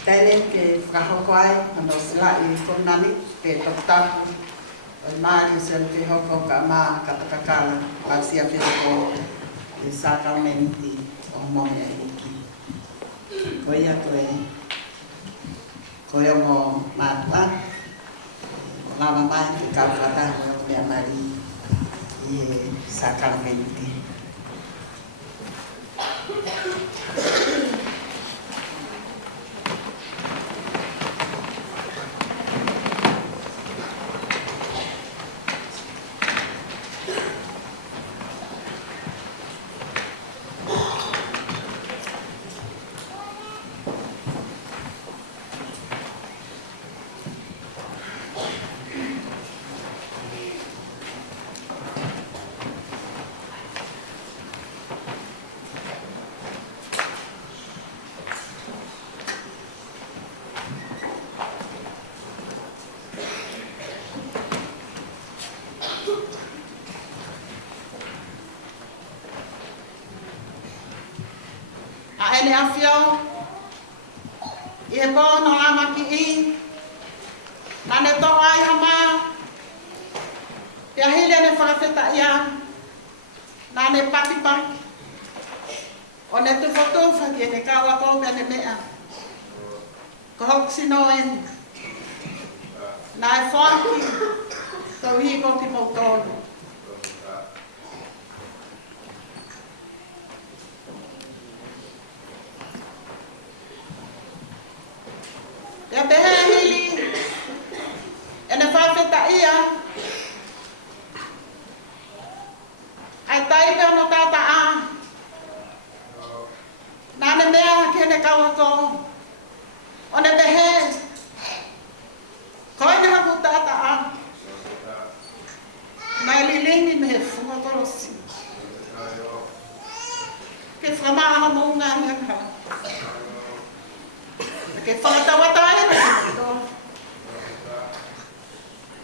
Tēne ke whakahoko ai, ano sila I konani, ke toktaku, o Māori se ke hoko ka mā katakakala, Pasia Whiriko, I Sacramenti, o Moia Iki. Ko ia koe, koe o mo mātua, o lama mai ki ka whatahu o mea mari I Sacramenti. Ene awhio, I he pō no lama ki I, nane tō ai hama, pia hile ne whakawheta ia, nane papipa, o ne tuwhatuwha ki ne kawa kou mea ne mea, ko hoku sino en, nai whanki, tau hiko ki mau tōnu. Ia pehe hili, ene whawheta ia, ai taipe ono tata a, nane mea kene kawa ko, one pehe, koe ne haku tata a, mai lilingi me he funga korosi, ke whamaha maunga hianga. Ke whakatawata e na ki tō.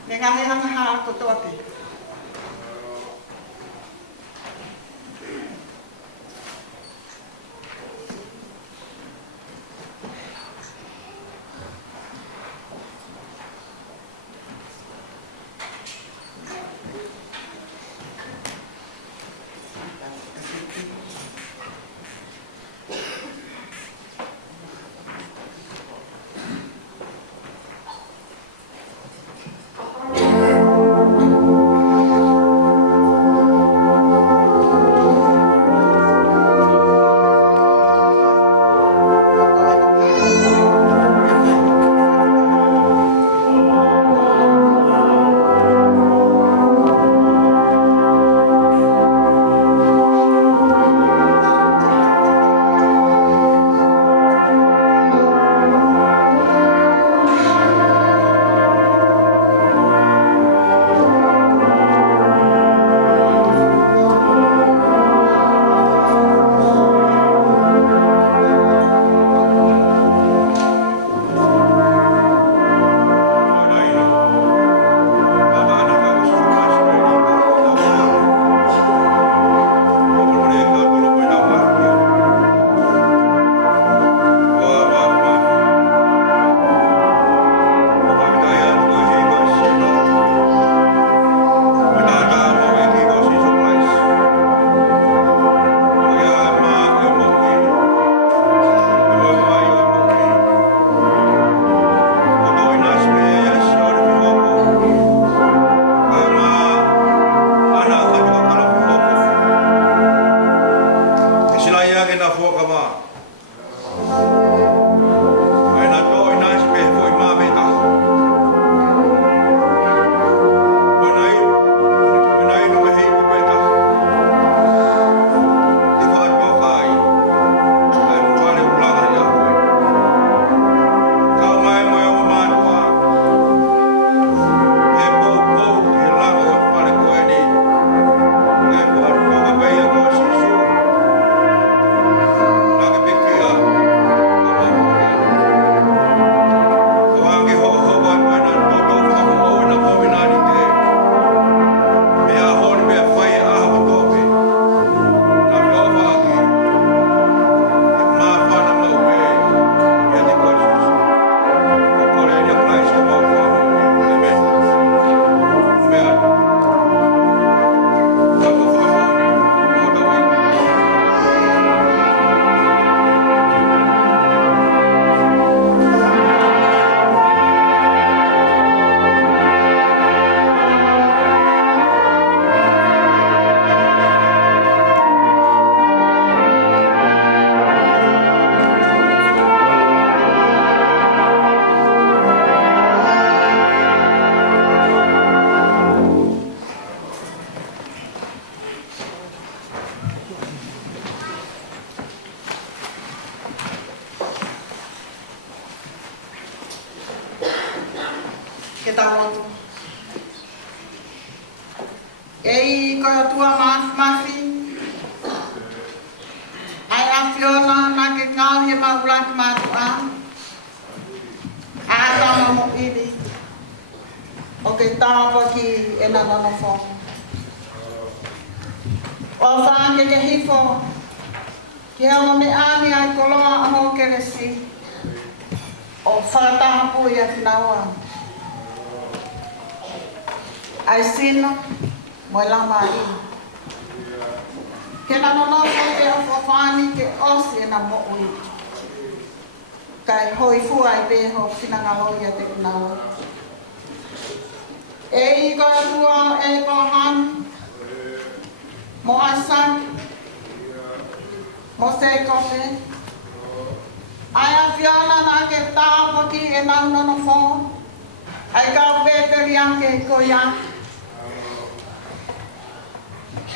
Me ngahe hanga haa ko tōte. tau. Ei ko tua mafi. Ai a Fiona na ke ngau he maula ki matua. A tama mo ili. O ke tāpa ki e na nono fo. O whaange ke hifo. Ki hama me ani ai koloa aho keresi. O whakataha pui a ki naua. Ai sino, mo i lama i. Ke na nono fo ke o whaani ke osi e na mo ui. Kai hoi fua i peho kina ngaloi a te kunaua. E i ko atua e ko han. Mo asan. Mo se kope. Ai a Fiona na ke tāpa ki e nau nono fo. Ai ka peteri ake ko ia.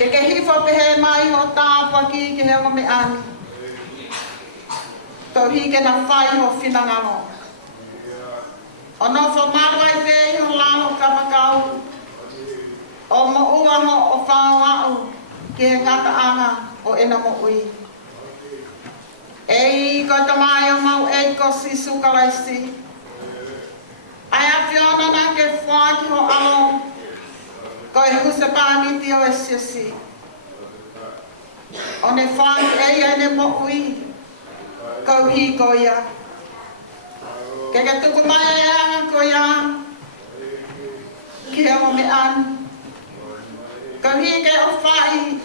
Ke hifo pehe mai ho tāpa ki ke heo me ani. Tau hike na whai ho whinangaro. O no wha marwai pēi ho lalo kamakau. O mo ua ho o whao au ke he ngata anga o ena mo ui. Ei ko tamai o mau ei ko si sukalaisi. Ai a Fiona na ke whai ki ho alo. Ko e huse pāniti o e siasi. O ne whai ei ene mo ui. Kau hi ko ia. Ke tuku mai e anga ko ia. Ki heo me an. Kau hi ke o whai.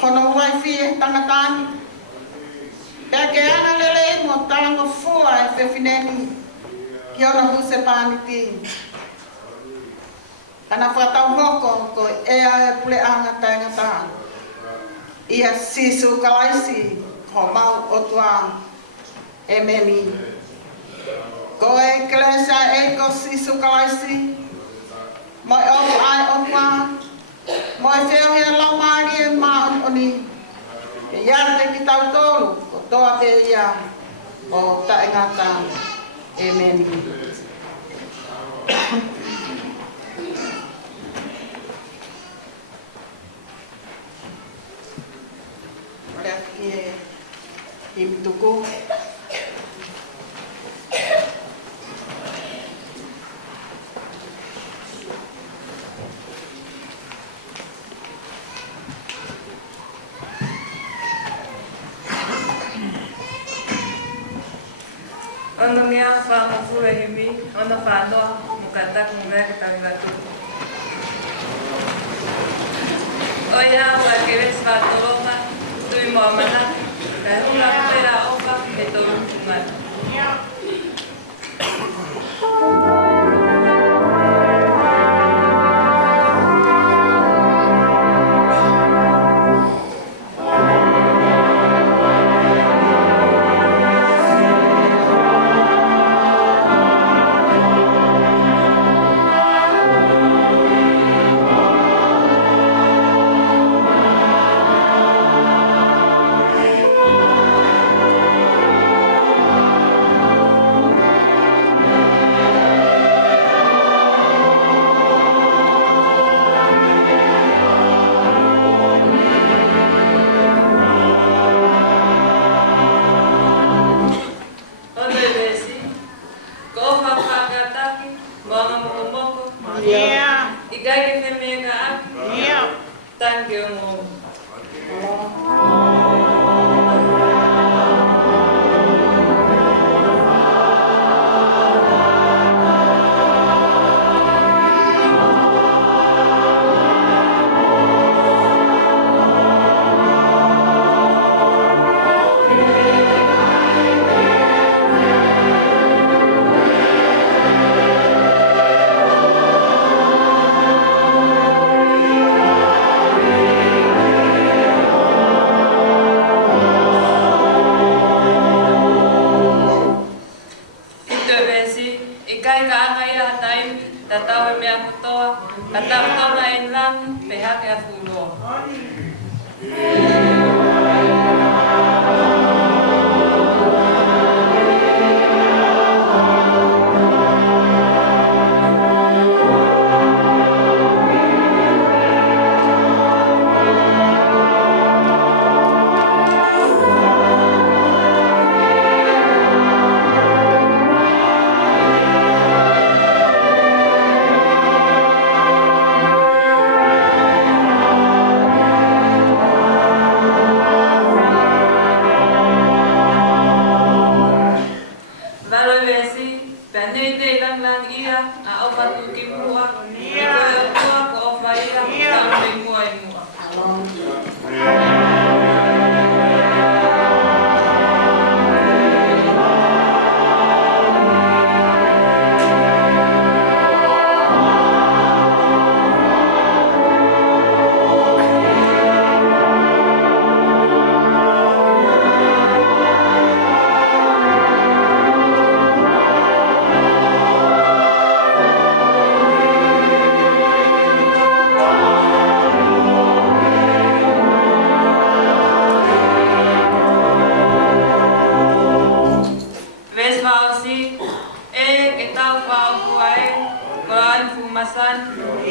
Kono wai fie tangatani. Pea ke ana lele mo talango fua e whewhineni. Ki ona huse pāniti. Kana whakatau moko ko ea e pule anga taingata. Ia sisu kalaisi. Ho mau o tua e meni. Ko e klesa e ko sisu kalaisi. Mo e o ai o tua. Mo e whio hea lau maari e maa oni. E iarte ki tau tolu. Ko toa te ia o taingata e meni. Olha aqui e me tocou. Ono mea whaamafu e himi, ono whanoa, mukataku mea ki tawi watu. Oia ua keres whatoronga, tui moa manaki, kai hula pera opa e toru kumana.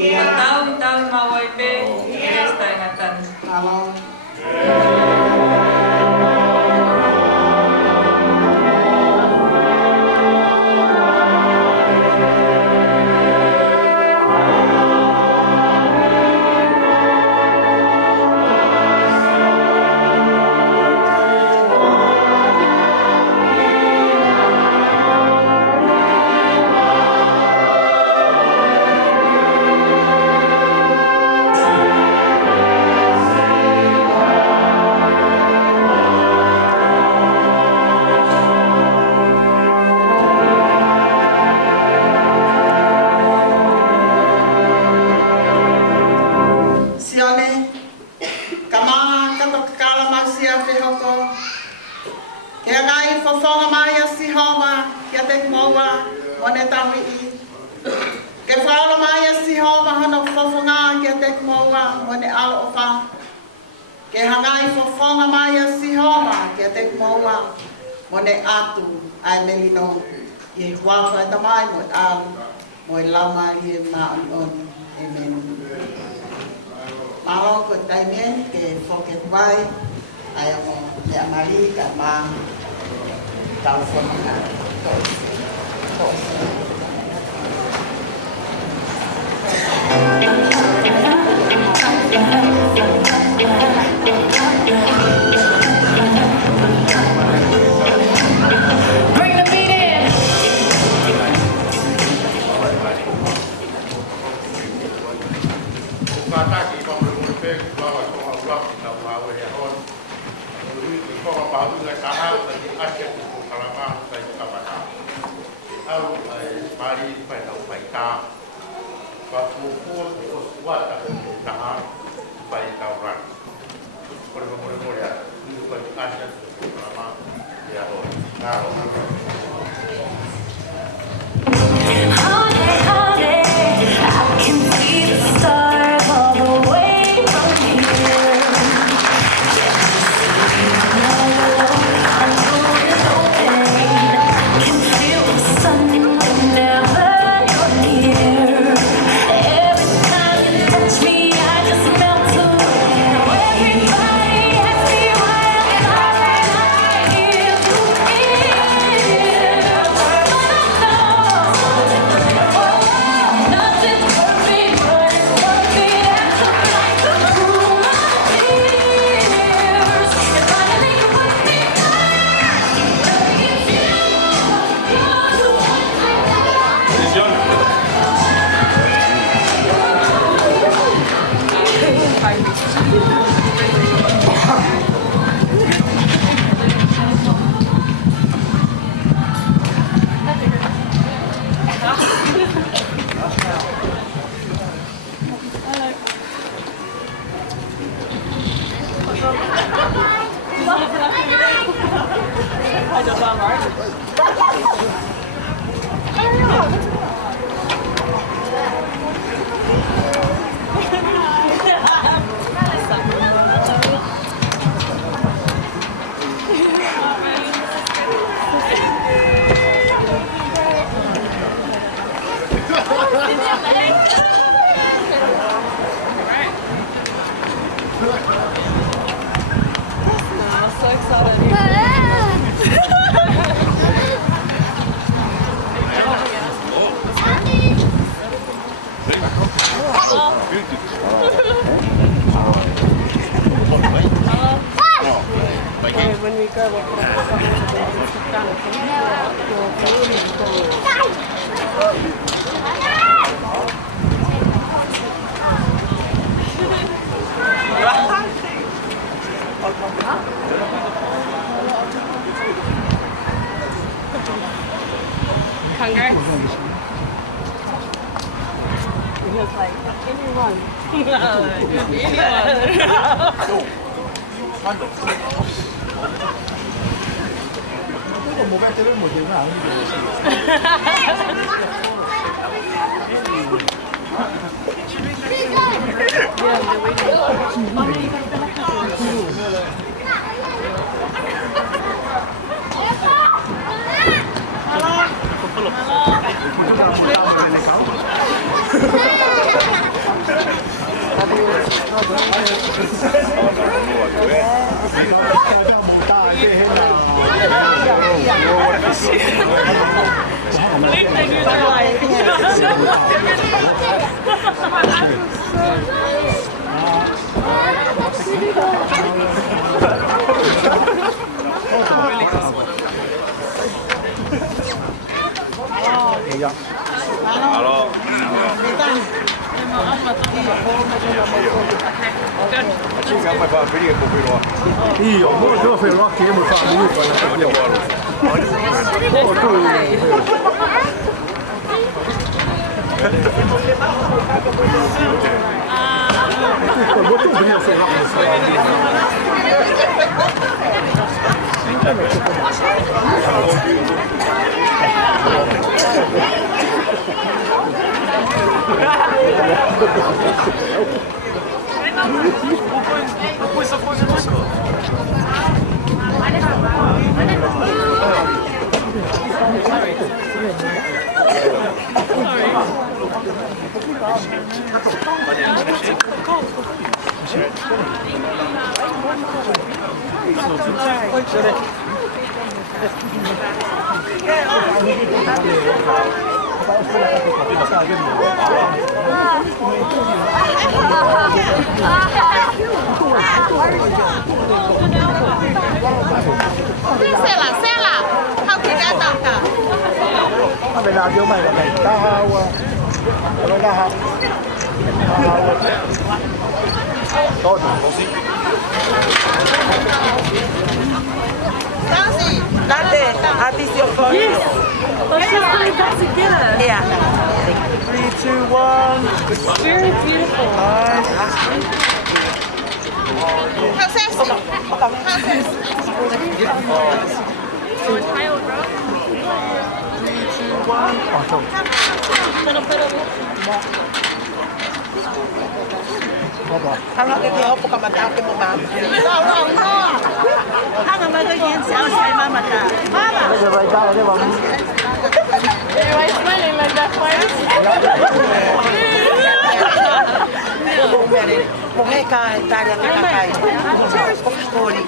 Tau mawai pe, esta ingatan. Halo. Sione, kamanga kato kakala masia whihoko. Kia ngai whawhonga mai a si homa, kia te maua, o ne tawi i. Ke whaola mai a si homa hana whawhonga, kia te maua, o ne ala o wha. Ke hangai whawhonga mai a si homa, kia te maua, o ne atu, ai melino. I huawha e tamai mo e alu, mo e lauma i e maoni oni. Amen. Malo ko taimien ke foket vai ay mo le amali ka ma telefon na tos. Bring the beat in. Pataki pamulu pe lawa ko awak na lawa ya hon. Ui ko pa u na kaha na asia ko kalama sa kapata. Au ai mari pa na pa ka. Pa mo ko ko swata ta ha pa ka ran. Por ya. Ni ko asia ko kalama ya hon. Honey, honey, I can see the stars all the way from here. I know it's open. Can feel the sun whenever you're near. Every time you touch me, I just melt away. Everybody asks me why I'm not here. Nothing's perfect, but it's worth it. After like the cool tears, and finally you put me back. It's you, you're the one I got. Hello. Halo. Siapa pak beli ke kopi luar? Io, ora devo fare l'occhio, io mi faccio io quando sto Sela, how can I talk? เวลาเยอะไหมล่ะไงดาวอ่ะแล้วดาวต้น Nancy, Dante, at is your phone? Yes. Let's just put it back together. Yeah. 3, 2, 1. Very beautiful. how sexy? How sexy? Ang nakikita po kamatake mo, ma'am. Hang on, mother, yan siya sa mama ka. Mama. ไม่เป็นไรได้ได้บ้าง Why smiling like that, Fires? mo ngay ka Italia ka kay. Story.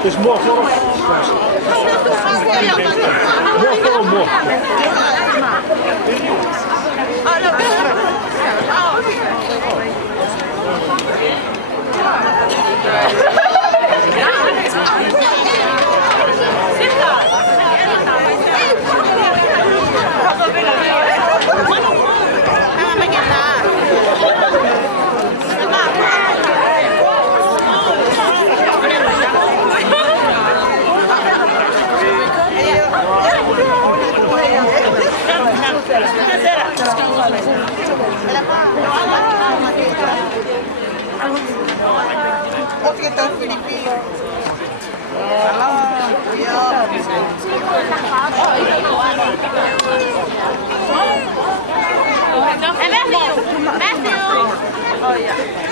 There's more for us. More for them, more. Matthew. Oh, yeah.